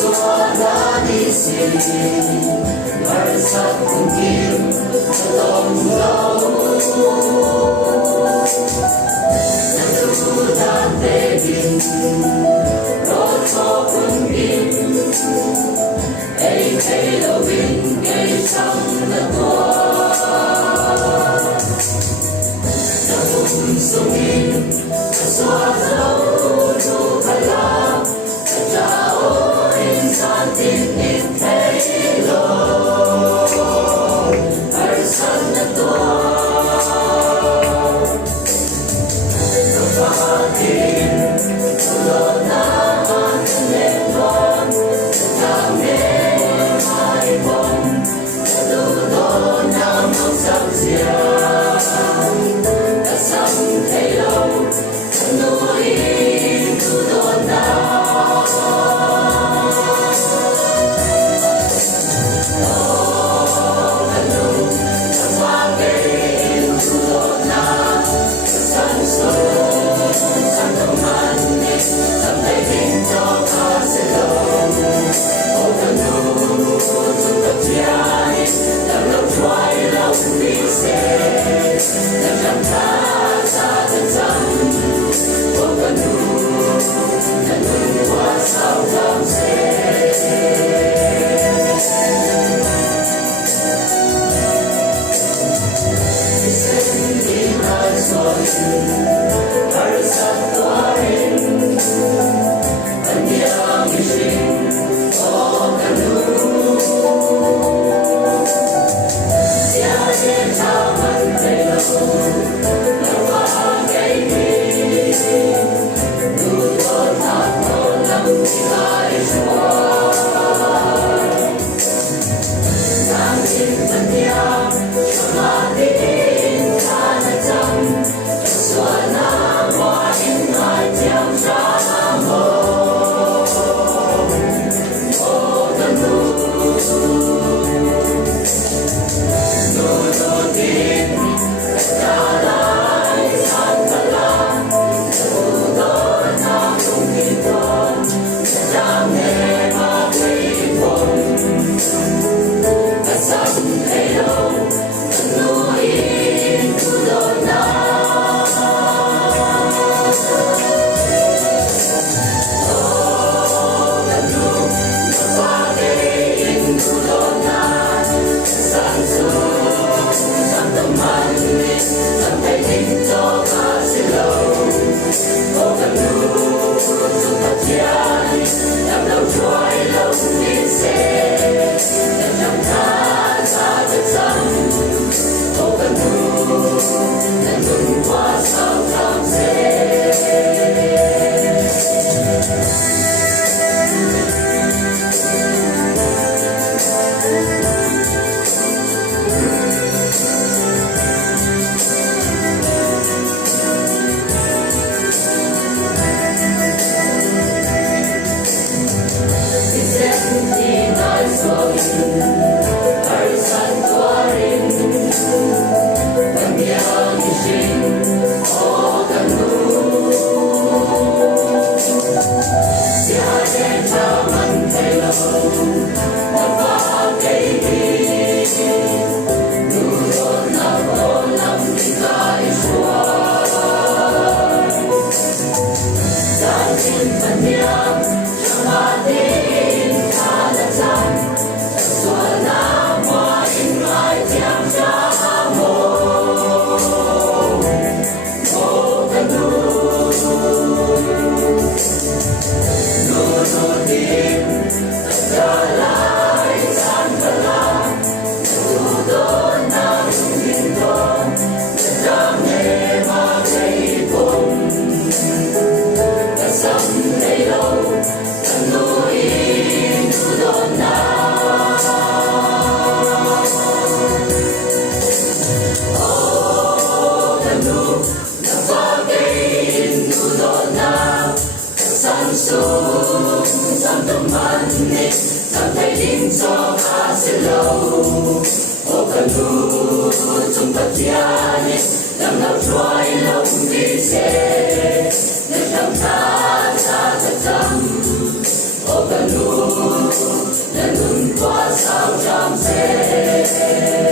xóa đã đi xin mời sắc cùng kim lòng lâu tu ta tê bin rót cho cùng kim ấy thấy lâu bin gây trong đất hoa cùng sông in xóa dấu tu thật là cha ôi insan tin in thấy lâu ở sân đất tua và tin lo na an lên con cha mẹ hai con tu đó nam mong sang sia đã sang thấy lâu nuôi tu đó na cho ta sẽ lâu ô cần thu trong tất nhiên đâm đầu trôi lòng đi xe để trong ta thật tâm ô cần thu lần ngừng qua sao tràm xê